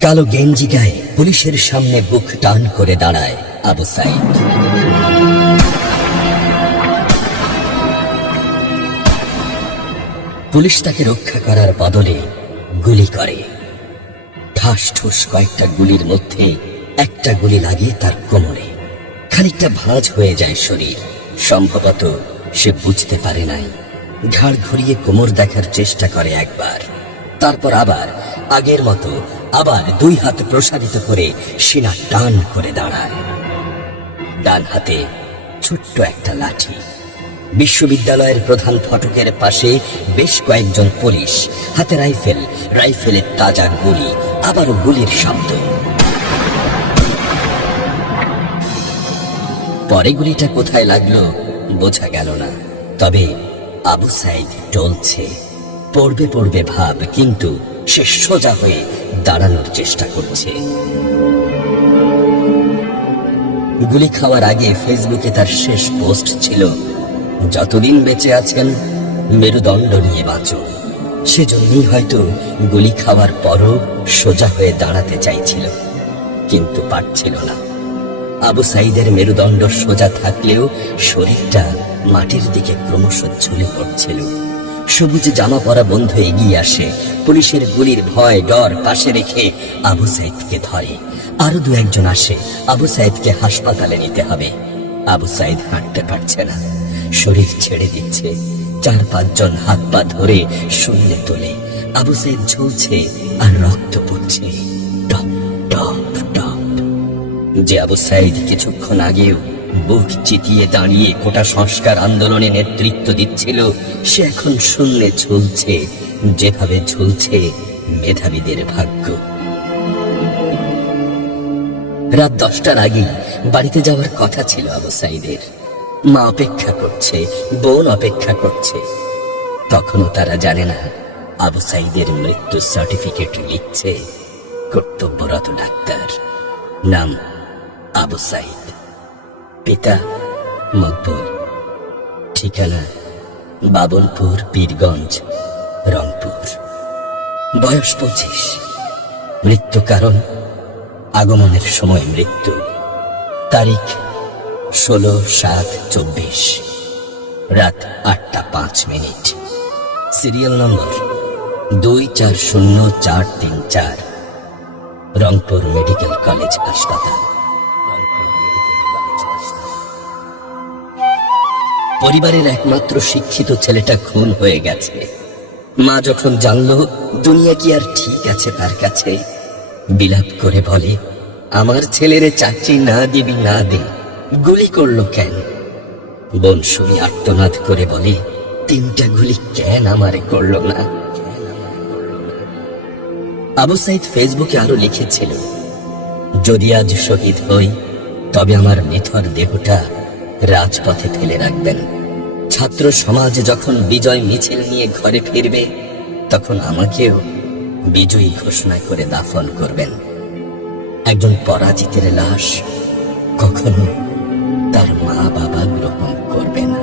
কালো গেঞ্জি গায়ে পুলিশের সামনে বুক টান করে দাঁড়ায় আবু সাইদ। পুলিশ তাকে রক্ষা করার বদলে গুলি করে। ঠাস ঠুস কয়েকটা গুলির মধ্যে একটা গুলি লাগিয়ে তার কোমরে। খানিকটা ভাঁজ হয়ে যায় শরীর। সম্ভবত সে বুঝতে পারে নাই। ঘাড় ঘুরিয়ে কোমর দেখার চেষ্টা করে একবার, তারপর আবার আগের মতো আবার দুই হাত প্রসারিত করে সিনা টান করে দাঁড়ায়। ডান হাতে ছোট্ট একটা লাঠি। বিশ্ববিদ্যালয়ের প্রধান ফটকের পাশে বেশ কয়েকজন পুলিশ, হাতে রাইফেল, রাইফেলের তাজা গুলি, আবারও গুলির শব্দ। পরে গুলিটা কোথায় লাগলো বোঝা গেল না। তবে আবু সাইদ টলছে, পড়বে পড়বে ভাব, কিন্তু সে সোজা হয়ে দাঁড়ানোর চেষ্টা করছে। গুলি খাওয়ার আগে ফেসবুকে তার শেষ পোস্ট ছিল, যতদিন বেঁচে আছেন মেরুদণ্ড নিয়ে বাঁচুন। সেজন্যই হয়তো গুলি খাওয়ার পরও সোজা হয়ে দাঁড়াতে চাইছিল, কিন্তু পারছিল না। আবু সাইদের মেরুদণ্ড সোজা থাকলেও শরীরটা মাটির দিকে ক্রমশ ঝুলে পড়ছিল। সবুজ জামা পরা বন্ধু এগিয়ে আসে, পুলিশের গুলির ভয় ডর পাশে রেখে আবু সাইদকে ধরে। আরো দু একজন আসে, আবু সাইদকে হাসপাতালে নিতে হবে। আবু সাইদ হাঁটতে পারছে না, শরীর ছেড়ে দিচ্ছে। 4-5 জন হাত পা ধরে শূন্যে তোলে। আবু সাইদ ঝুলছে আর রক্ত পড়ছে টপ টপ টপ। যে আবু সাইদ কিছুক্ষণ আগেও বুক চিতিয়ে দাঁড়িয়ে কোটা সংস্কার আন্দোলনে নেতৃত্ব দিচ্ছিল, সে এখন শূন্যে ঝুলছে, যেভাবে ঝুলছে মেধাবীদের ভাগ্য। রাত 10টার আগেই বাড়িতে যাওয়ার কথা ছিল আবু সাইদের। মা অপেক্ষা করছে, বোন অপেক্ষা করছে। তখনও তারা জানে না আবু সাইদের মৃত্যু সার্টিফিকেট লিখছে কর্তব্যরত ডাক্তার। নাম আবু সাইদ, পিতা মকবুল, ঠিকানা বাবনপুর, পীরগঞ্জ, রংপুর। বয়স 25। মৃত্যু কারণ আগমনের সময় মৃত্যু। তারিখ 16/7/24, রাত 8টা 5 minute. Serial number 240434, Rangpur medical college হাসপাতাল। পরিবারের একমাত্র শিক্ষিত ছেলেটা খুন হয়ে গেছে। মা যখন জানলো দুনিয়া কি আর ঠিক আছে তার কাছে, বিলাপ করে বলে, আমার ছেলেরে চাকরি না দিবি না দে, গুলি করলো কেন? বোন শুনি আর্তনাদ করে বলে, 3টা গুলি কেন আমারে করলো না? আবু সাইদ ফেসবুকে আরো লিখেছিল, যদি আজ শহীদ হই তবে আমার নিথর দেহটা রাজপথে ফেলে রাখবেন। ছাত্র সমাজ যখন বিজয় মিছিল নিয়ে ঘরে ফিরবে, তখন আমাকেও বিজয়ী ঘোষণা করে দাফন করবেন। একজন পরাজিতের লাশ কখনো তার মা বাবা গ্রহণ করবে না।